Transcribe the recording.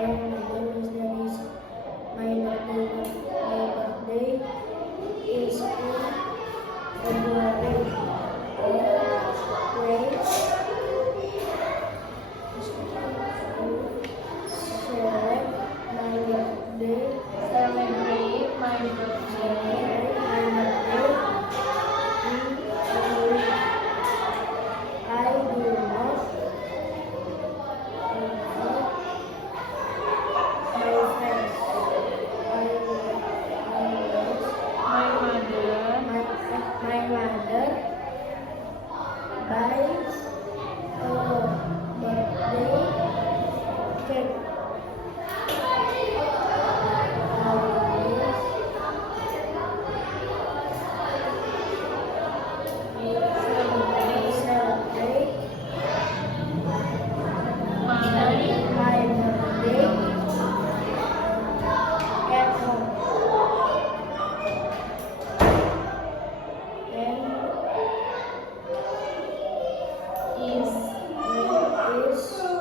My birthday is in February. Wait. Celebrate my birthday. Celebrate my birthday. I do not my mother buys a birthday cake. Celebrate my birthday at home. When is